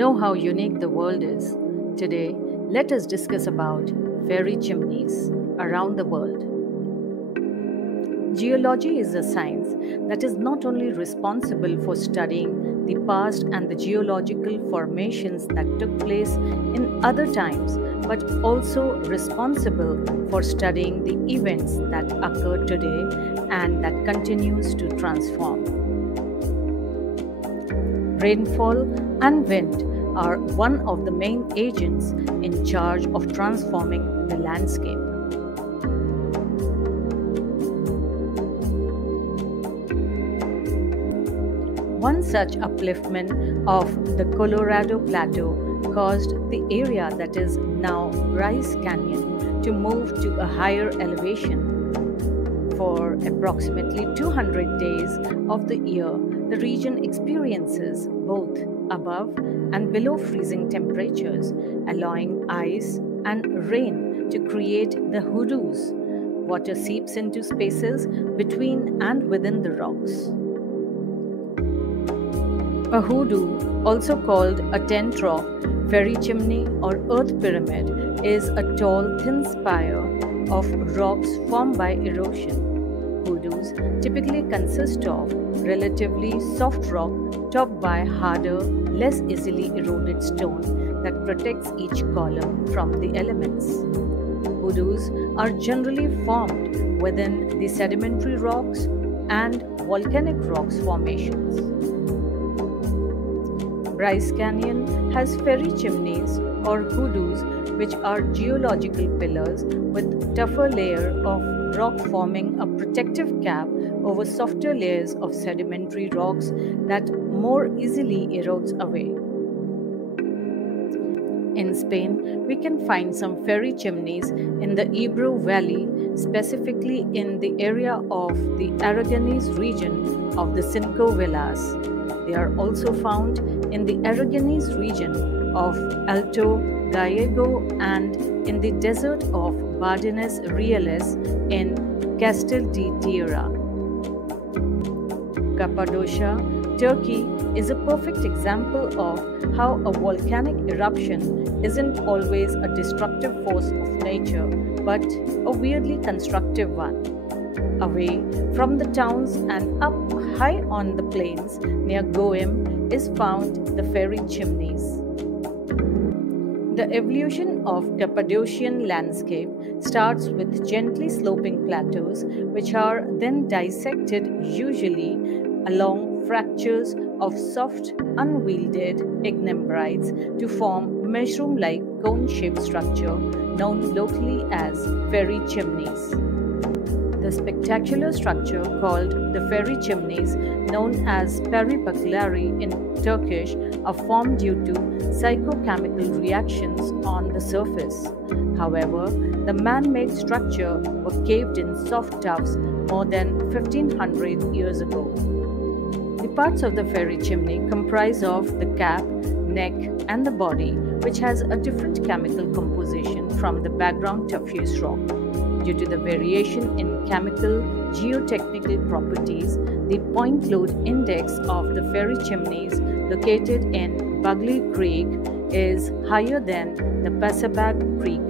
Know how unique the world is. Today, let us discuss about fairy chimneys around the world. Geology is a science that is not only responsible for studying the past and the geological formations that took place in other times, but also responsible for studying the events that occur today and that continues to transform. Rainfall and wind are one of the main agents in charge of transforming the landscape. One such upliftment of the Colorado Plateau caused the area that is now Bryce Canyon to move to a higher elevation. For approximately 200 days of the year, the region experiences both above and below freezing temperatures, allowing ice and rain to create the hoodoos. Water seeps into spaces between and within the rocks. A hoodoo, also called a tent rock, fairy chimney, or earth pyramid, is a tall, thin spire of rocks formed by erosion. Hoodoos typically consist of relatively soft rock topped by harder, less easily eroded stone that protects each column from the elements. Hoodoos are generally formed within the sedimentary rocks and volcanic rocks formations. Bryce Canyon has fairy chimneys or hoodoos, which are geological pillars with tougher layer of rock forming a protective cap over softer layers of sedimentary rocks that more easily erodes away. In Spain, we can find some fairy chimneys in the Ebro Valley, specifically in the area of the Aragonese region of the Cinco Villas. They are also found in the Aragonese region of Alto Gallego and in the desert of Bardenes Reales in Castel di Tierra. Cappadocia, Turkey is a perfect example of how a volcanic eruption isn't always a destructive force of nature, but a weirdly constructive one. Away from the towns and up high on the plains near Goem is found the fairy chimneys. The evolution of Cappadocian landscape starts with gently sloping plateaus, which are then dissected usually along fractures of soft, unwielded ignimbrites to form mushroom-like cone-shaped structure known locally as fairy chimneys. The spectacular structure called the fairy chimneys, known as peribaklari in Turkish, are formed due to psychochemical reactions on the surface. However, the man-made structure were caved in soft tuffs more than 1500 years ago. The parts of the fairy chimney comprise of the cap, neck, and the body, which has a different chemical composition from the background tuffous rock. Due to the variation in chemical geotechnical properties, the point load index of the fairy chimneys located in Bugley Creek is higher than the Passabag Creek.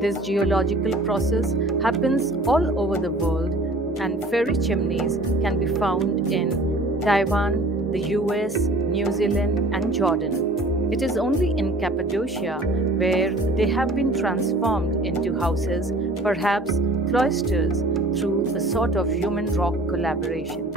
This geological process happens all over the world, and fairy chimneys can be found in Taiwan, the US, New Zealand, and Jordan. It is only in Cappadocia where they have been transformed into houses, perhaps cloisters, through a sort of human-rock collaboration.